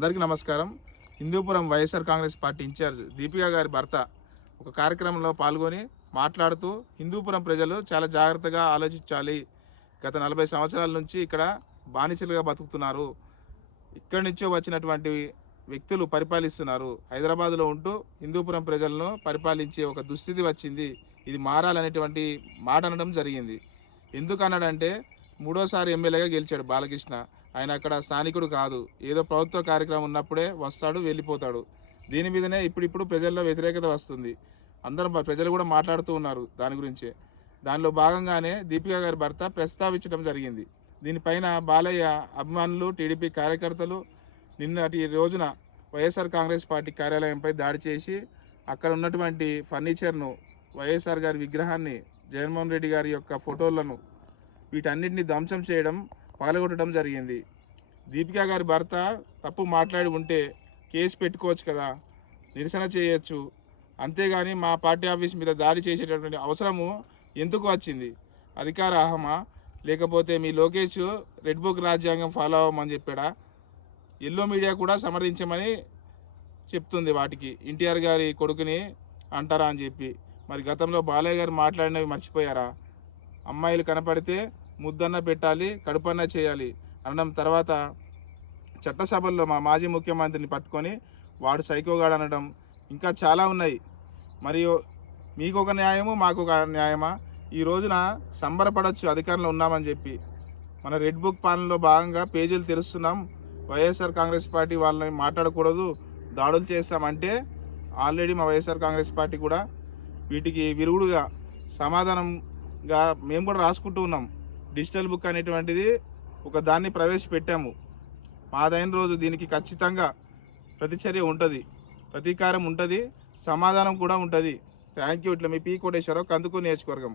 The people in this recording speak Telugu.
అందరికీ నమస్కారం. హిందూపురం వైఎస్ఆర్ కాంగ్రెస్ పార్టీ ఇన్ఛార్జ్ దీపిక గారి భర్త ఒక కార్యక్రమంలో పాల్గొని మాట్లాడుతూ హిందూపురం ప్రజలు చాలా జాగ్రత్తగా ఆలోచించాలి. గత 40 సంవత్సరాల నుంచి ఇక్కడ బానిసలుగా బతుకుతున్నారు. ఇక్కడి నుంచో వచ్చినటువంటి వ్యక్తులు పరిపాలిస్తున్నారు. హైదరాబాద్లో ఉంటూ హిందూపురం ప్రజలను పరిపాలించే ఒక దుస్థితి వచ్చింది. ఇది మారాలనేటువంటి మాట అనడం జరిగింది. ఎందుకు అన్నాడంటే మూడోసారి ఎమ్మెల్యేగా గెలిచాడు బాలకృష్ణ. ఆయన అక్కడ స్థానికుడు కాదు. ఏదో ప్రభుత్వ కార్యక్రమం ఉన్నప్పుడే వస్తాడు, వెళ్ళిపోతాడు. దీని మీదనే ఇప్పుడిప్పుడు ప్రజల్లో వ్యతిరేకత వస్తుంది. అందరూ ప్రజలు కూడా మాట్లాడుతూ ఉన్నారు దాని గురించే. దానిలో భాగంగానే దీపిక గారి భర్త ప్రస్తావించడం జరిగింది. దీనిపైన బాలయ్య అభిమానులు, టీడీపీ కార్యకర్తలు నిన్నటి రోజున వైఎస్ఆర్ కాంగ్రెస్ పార్టీ కార్యాలయంపై దాడి చేసి అక్కడ ఉన్నటువంటి ఫర్నిచర్ను, వైఎస్ఆర్ గారి విగ్రహాన్ని, జగన్మోహన్ రెడ్డి గారి యొక్క ఫోటోలను వీటన్నిటిని ధ్వంసం చేయడం, పగలగొట్టడం జరిగింది. దీపిక గారి భర్త తప్పు మాట్లాడి ఉంటే కేసు పెట్టుకోవచ్చు కదా, నిరసన చేయొచ్చు. అంతేగాని మా పార్టీ ఆఫీస్ మీద దాడి చేసేటటువంటి అవసరము ఎందుకు వచ్చింది? అధికార అహమా, లేకపోతే మీ లోకేష్ రెడ్ బుక్ రాజ్యాంగం ఫాలో అవ్వమని చెప్పాడా? ఎల్లో మీడియా కూడా సమర్థించమని చెప్తుంది. వాటికి ఎన్టీఆర్ గారి కొడుకుని అంటారా అని చెప్పి. మరి గతంలో బాలయ్య గారు మాట్లాడినవి మర్చిపోయారా? అమ్మాయిలు కనపడితే ముద్దన్న పెట్టాలి, కడుపన్న చేయాలి అనడం తర్వాత చట్టసభల్లో మా మాజీ ముఖ్యమంత్రిని పట్టుకొని వాడు సైకోగాడు అనడం ఇంకా చాలా ఉన్నాయి. మరియు మీకు ఒక న్యాయము, మాకు ఒక న్యాయమా? ఈ రోజున సంబరపడవచ్చు అధికారంలో ఉన్నామని చెప్పి. మన రెడ్ బుక్ పాలనలో భాగంగా పేజీలు తెరుస్తున్నాం, వైఎస్ఆర్ కాంగ్రెస్ పార్టీ వాళ్ళని మాట్లాడకూడదు, దాడులు చేస్తామంటే ఆల్రెడీ మా వైఎస్ఆర్ కాంగ్రెస్ పార్టీ కూడా వీటికి విరుగుడుగా సమాధానంగా మేము కూడా రాసుకుంటూ ఉన్నాం. డిజిటల్ బుక్ అనేటువంటిది ఒక దాన్ని ప్రవేశపెట్టాము. మాదైన రోజు దీనికి ఖచ్చితంగా ప్రతిచర్య ఉంటుంది, ప్రతీకారం ఉంటుంది, సమాధానం కూడా ఉంటుంది. Thank you. ఇట్లా మీ పి కోటేశ్వరరావు, కందుకూరు నియోజకవర్గం.